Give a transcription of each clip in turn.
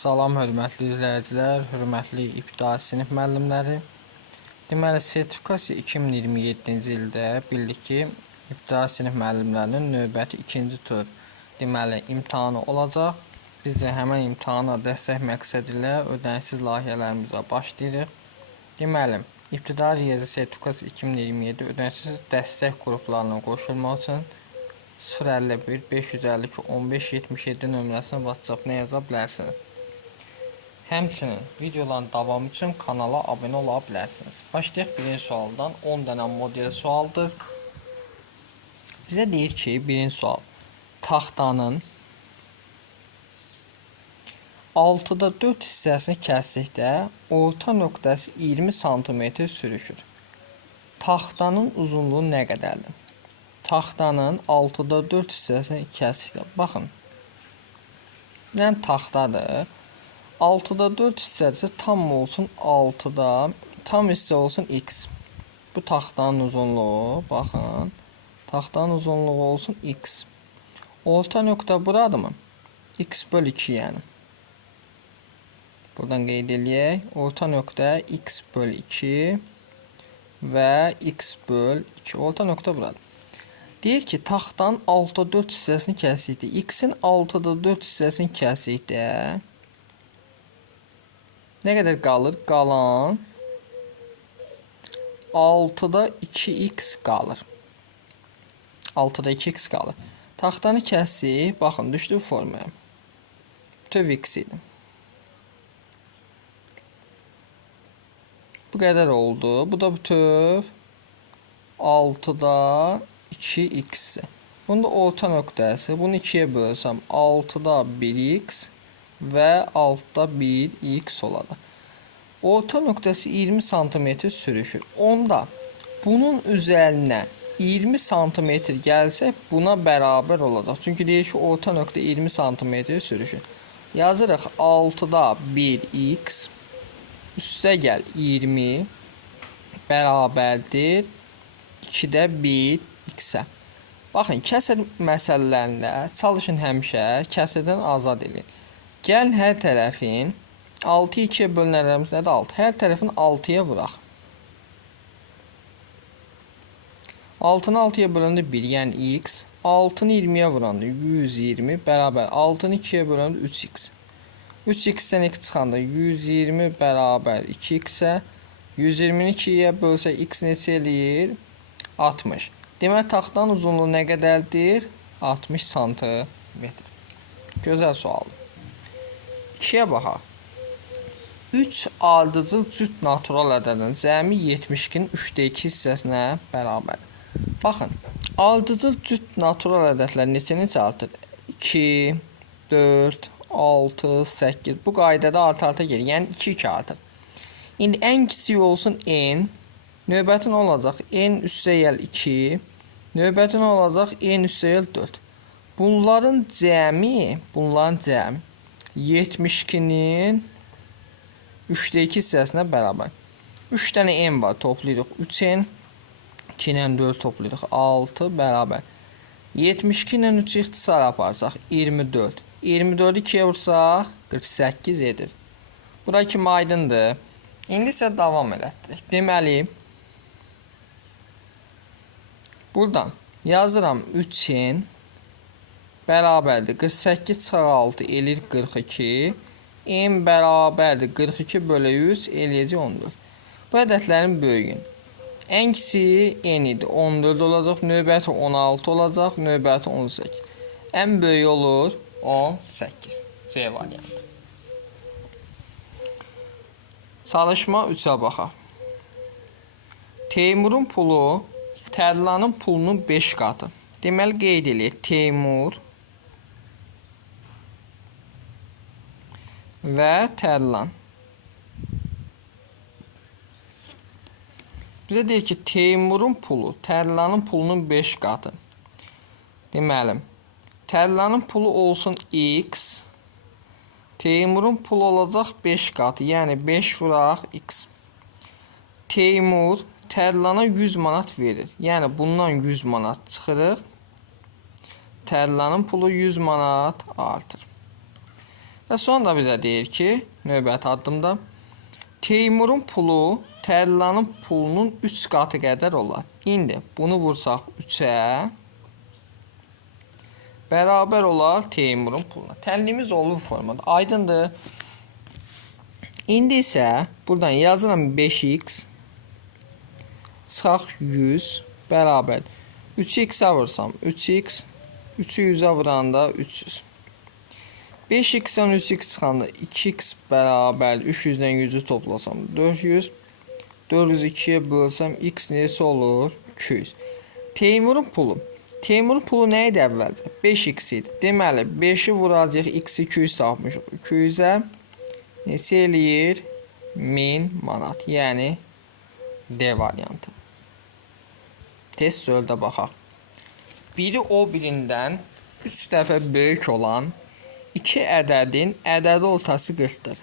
Salam hörmətli izləyicilər, hörmətli ibtidai sinif müəllimləri. Deməli, sertifikasiya 2027-ci ildə bildik ki, ibtidai sinif müəllimlərinin növbəti ikinci tur imtahanı olacaq. Biz də həmən imtahana dəstək məqsədi ilə ödənişsiz layihələrimizə başlayırıq. Deməli, ibtidai riyazi sertifikasiya 2027 ödənişsiz dəstək qruplarına qoşulmaq üçün 051 552 15 77 nömrəsinə WhatsApp-na yaza bilərsiniz. Həmçinin videoların davamı üçün kanala abunə ola bilərsiniz. Başlayaq birinci sualdan. 10 dənə model sualdır. Bizə deyir ki, birinci sual. Taxtanın 6'da 4 hissəsini kəsdikdə orta nöqtəsi 20 cm sürüşür. Taxtanın uzunluğu nə qədərdir? Taxtanın 6'da 4 hissəsini kəsdikdə, baxın, yəni taxtadır. 6'da 4 hissəsi tam olsun 6'da, tam hissə olsun x. Bu taxtanın uzunluğu, baxın, taxtanın uzunluğu olsun x. Orta nöqtə buradır mı? X böl 2 yəni. Buradan qeyd eləyək. Orta nöqtə x böl 2 və x böl 2. Orta nöqtə buradır. Deyir ki, taxtanın 6'da 4 hissəsini kəsdikdə, x-in 6'da 4 hissəsini kəsdikdə nə qədər qalır? Qalan 6'da 2x qalır. 6'da 2x qalır. Taxtanı kəsik, baxın, düşdü formaya. Bütöv x idi. Bu qədər oldu. Bu da bütöv 6'da 2x. Bunda orta nöqtəsi. Bunu 2'yə bölsəm 6'da 1x və 6'da 1x olacaq. Orta nöqtəsi 20 cm sürüşür. Onda bunun üzərinə 20 cm gəlsə buna bərabər olacaq. Çünki deyir ki, orta nöqtə 20 cm sürüşür. Yazırıq 6'da 1x üstə gəl 20 bərabərdir 2'də 1x-ə. Baxın, kəsir məsələlərində çalışın həmişə kəsirdən azad edin. Gəlin hər tərəfin 6'yı 2'yə bölünərlərimiz nədir? 6. Hər tərəfin 6'ya vuraq. 6'nı 6'ya bölündə 1, yəni x. 6'nı 20'yə vuranda 120 bərabər 6'nı 2'yə bölündə 3x. 3x-dən x çıxanda 120 bərabər 2x-ə. 120'ni 2'yə bölsə x neçə eləyir? 60. Demək, taxtanın uzunluğu nə qədərdir? 60 cm. Gözəl sualdır. 2'yə baxaq. 3 ardıcıl cüt natural ədədin cəmi 72'nin 3'də 2 hissəsinə bərabər. Baxın, ardıcıl cüt natural ədədlər neçə artır? 2, 4, 6, 8. Bu qaydada arta gelir. Yəni 2 artır. İndi ən kiçik olsun n. Növbəti nə olacaq? N üstə gəl 2. Növbəti nə olacaq? N üstə gəl 4. Bunların cəmi 72'nin 3'də 2 hissəsinə bərabər. 3 dənə n var, toplayırıq 3n. 2 ilə 4 toplayırıq 6 bərabər. 72 ilə 3 ixtisar aparsaq 24. 24'ü 2'yə vursaq 48 edir. Bura kimi aydındır. İndi isə davam elətdik. Deməli, buradan yazıram 3n bərabərdir 48 çıxı 6 eləyir 42. N bərabərdir 42 bölü 100 eləyəcək 14. Bu ədədlərin böyüyün. Ən kiçiyi n idi. 14 olacaq. Növbəti 16 olacaq. Növbəti 18. Ən böyük olur 18. C variantı. Çalışma 3'ə baxaq. Teymurun pulu Tərlanın pulunun 5 qatı. Deməli, qeyd eləyək. Teymur və Tərlan. Bizə deyir ki, Teymurun pulu Tərlanın pulunun 5 qatı. Deməli, Tərlanın pulu olsun x. Teymurun pulu olacaq 5 qatı. Yəni 5 vuraq x. Teymur Tərlana 100 manat verir. Yəni bundan 100 manat çıxırıq. Tərlanın pulu 100 manat artır. Və sonra bizə deyir ki, növbəti addımda Teymurun pulu Tərlanın pulunun 3 qatı qədər olar. İndi bunu vursaq 3-ə bərabər olar Teymurun puluna. Təlliyimiz oldu bu formada. Aydındır. İndi isə buradan yazıram 5x çıxaq 100 bərabər 3x-ə vursam 3x 3'ü 100'ə vuranda 300. 5x-dən 3x çıxanda 2x bərabər 300-dən 100'ü toplasam 400. 400'ü 2'yə bölsəm x neçə olur? 200. Teymurun pulu. Teymurun pulu nə idi əvvəlcə? 5x idi. Deməli 5'i vuracaq x-i 200 tapmışıq. 200'ə neçə eləyir? 1000 manat. Yəni D variantı. Test söldə baxaq. Biri o birindən 3 dəfə böyük olan 2 ədədin ədədi ortası 40-dır.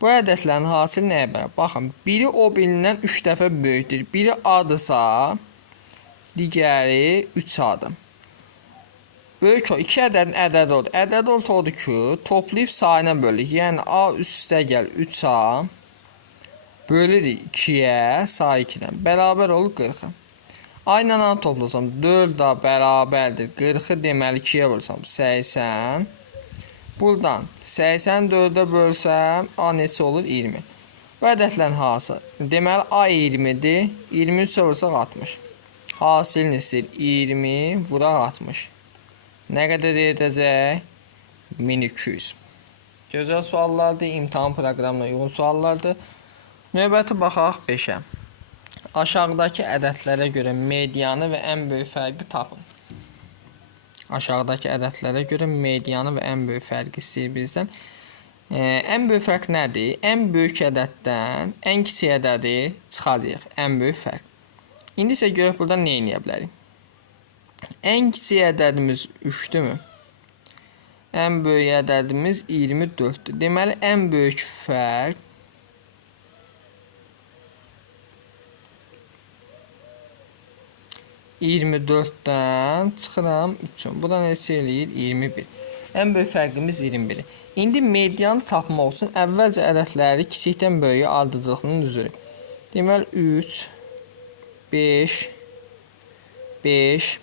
Bu ədədlərin hasili nəyə bərabər? Baxın, biri o birindən 3 dəfə böyükdür. Biri A-dırsa, digəri 3A-dır. Böyük o 2 ədədin ədədi odur. Ədədi orta odur ki, toplayıb sayına bölürük. Yəni A üstə gəl 3A bölürük 2-yə, say 2-dən. Bərabər olur 40-a. Ayla A toplasam 4A bərabərdir. 40-ı deməli 2-yə vursam 80. Buradan 84'ə bölsəm A neçə olur? 20. Bu ədədlərin hansı? Deməli A 20'dir. 23'ə vursaq 60. Hasil neçə? 20 vuraq 60. Nə qədər edəcək? 1200. Gözəl suallardır. İmtahan proqramına uyğun suallardır. Növbəti baxaq 5-ə. Aşağıdakı ədədlərə görə medianı və ən böyük fərqi tapın. Aşağıdakı ədədlərə görə medianı və ən böyük fərqi istəyir bizdən. Ən böyük fərq nədir? Ən böyük ədəddən ən kiçik ədədi çıxacaq. Ən böyük fərq. İndi isə görək burada nə edə bilərik? Ən kiçik ədədimiz 3-dürmü? Ən böyük ədədimiz 24-dür. Deməli, ən böyük fərq 24'dən çıxıram 3'ün. Bu da neçə eləyir? 21. Ən böyük fərqimiz 21. İndi medianı tapmaq üçün əvvəlcə ədədləri kiçikdən böyüyə ardıcılığının üzrü. Deməli 3, 5, 5,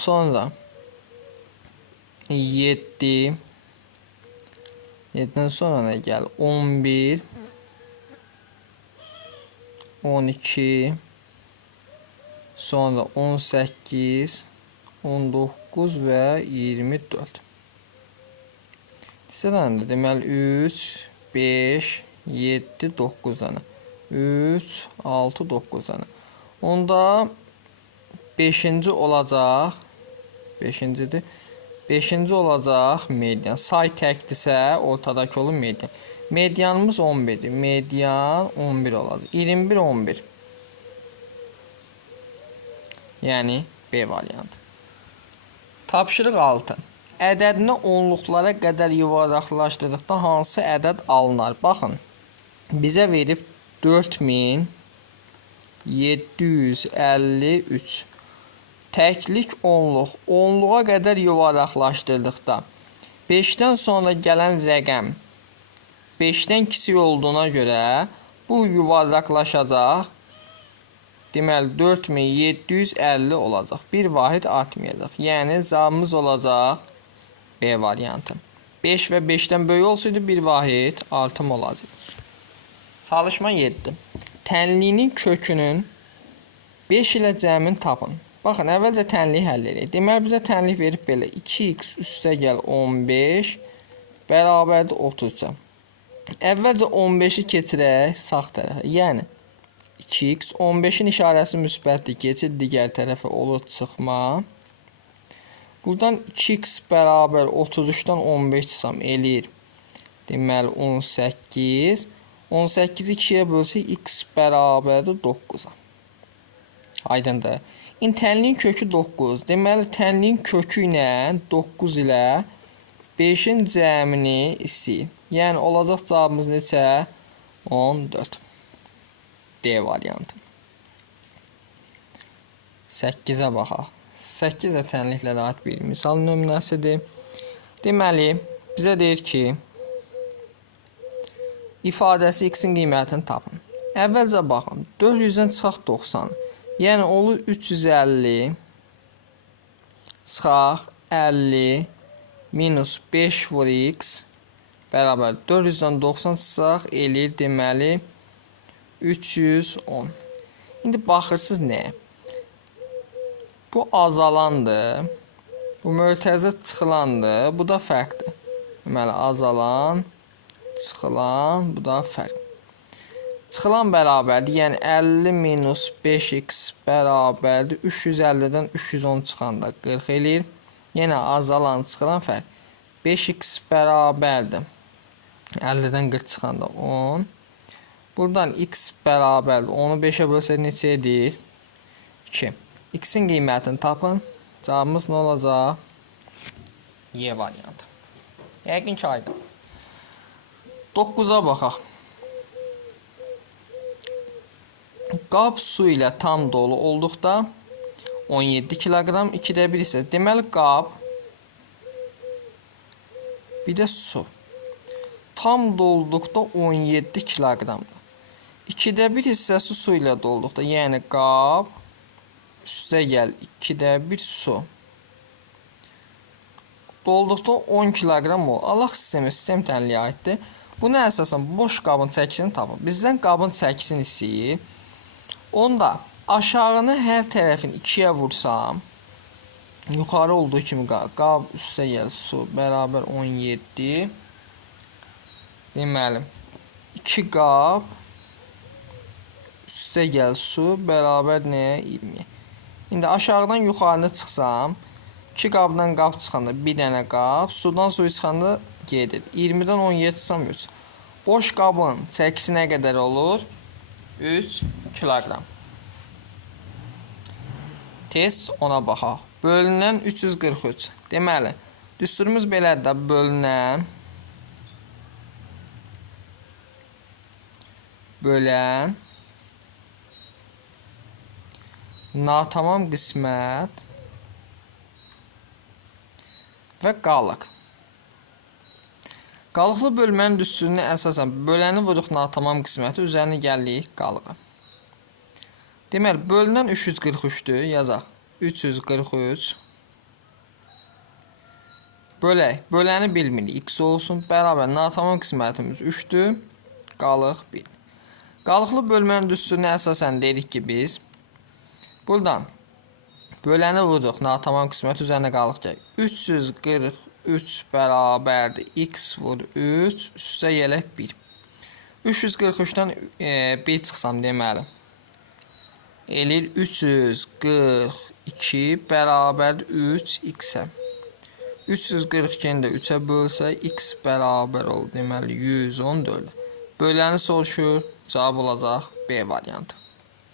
sonra 7, 7'dən sonra nə gəlir? 11, 12, sonra 18, 19 və 24. Sırada deməli 3, 5, 7, 9 dənə. 3, 6, 9 dənə. Onda 5-ci olacaq. 5-cidir. 5-ci olacaq median. Say təkdirsə ortadakı olur median. Medianımız 11'dir. Median 11 olacaq. 21, 11. Yəni B variantı. Tapşırıq 6. Ədədini onluqlara qədər yuvarlaqlaşdırdıqda hansı ədəd alınar? Baxın, bizə verib 4753. Təklik onluq. Onluğa qədər yuvarlaqlaşdırdıqda 5'dən sonra gələn rəqəm 5'dən kiçik olduğuna görə bu yuvarlaqlaşacaq. Deməli 4750 olacaq. Bir vahid artmayacaq. Yəni cavabımız olacaq B variantı. 5 və 5'dən böyük olsaydı bir vahid artım olacaq. Çalışma 7. Tənliyinin kökünün 5 ilə cəmin tapın. Baxın, əvvəlcə tənliyi həll edək. Deməli bizə tənlik verib belə 2x üstə gəl 15 bərabərdir 30-a. Əvvəlcə 15'i keçirək sağ tərəfə. Yəni 2x 15'in işarəsi müsbətdir. Keçir digər tərəfə olur çıxma. Buradan 2x bərabər 33'dən 15 çıxsam eləyir. Deməli 18. 18'i 2'yə bölsək x bərabərdir 9'a. Aydındır. İndi tənliyin kökü 9. Deməli tənliyin kökü ilə 9 ilə 5'in cəmini istəyir. Yəni olacaq cavabımız neçə? 14. D variantı. 8'ə baxaq. 8 tənliklərə aid bir misal nümunəsidir. Deməli, bizə deyir ki, ifadəsi x-in qiymətini tapın. Əvvəlcə baxın, 400-dən çıxaq 90. Yəni olur 350 çıxaq 50 minus 5 vur x bərabər 400-dən 90 çıxaq eləyir deməli 310. İndi baxırsınız nəyə? Bu azalandır. Bu mötərizə çıxılandır. Bu da fərqdir. Deməli azalan, çıxılan, bu da fərq. Çıxılan bərabərdir. Yəni 50 minus 5x bərabərdir. 350-dən 310 çıxanda 40 eləyir. Yenə azalan, çıxılan fərq. 5x bərabərdir. 50-dən 40 çıxanda 10. Buradan x bərabərdir. 10-u 5-ə bölsək neçə edir? 2. X-in qiymətini tapın. Cavabımız nə olacaq? Y variantı. Yəqin ki, aydın. 9-a baxaq. Qab su ilə tam dolu olduqda 17 kiloqram, 2də 1 isə. Deməli, qab, bir də su. Tam dolduqda 17 kiloqramdır. 2də 1 hissəsi su ilə dolduqda, yəni qab, üstə gəl 2də 1 su. Dolduqda 10 kiloqram olur. Allah sistem tənliyə aiddir. Buna əsasən boş qabın çəkisini tapın. Bizdən qabın çəkisini istəyir. Onda aşağını hər tərəfini 2-yə vursam, yuxarı olduğu kimi qab üstə gəl su bərabər 17. Deməli, 2 qab üstə gəl su bərabər nəyə? 20. İndi aşağıdan yuxarını çıxsam, 2 qabdan qab çıxanda 1 dənə qab, sudan suyu çıxanda gedir. 20-dən 17 çıxsam 3. Boş qabın çəkisi nə qədər olur? 3 kiloqram. Test ona baxaq. Bölünən 343. Deməli, düsturumuz belədir də, bölən natamam qismət və qalıq. Qalıqlı bölmənin düsturuna əsasən böləni vuruq natamam qisməti, üzərini gəlirik qalığa. Deməli, bölünən 343-dür, yazaq. 343 bölək, böləni bilmirik, x olsun, bərabər natamam qismətimiz 3-dür, qalıq 1. Qalıqlı bölmənin düsturuna əsasən dedik ki, biz buradan böləni vuruq, natamam qismət üzərinə qalıq gəlir. 343 bərabərdir, x vur 3, üstə gələk 1. 343-dən 1 çıxsam deməli, eləyir 342 bərabərdir 3x-ə. 342-ni də 3-ə bölsə, x bərabər olur, deməli 114. Böləni soruşur, cavab olacaq B variantı.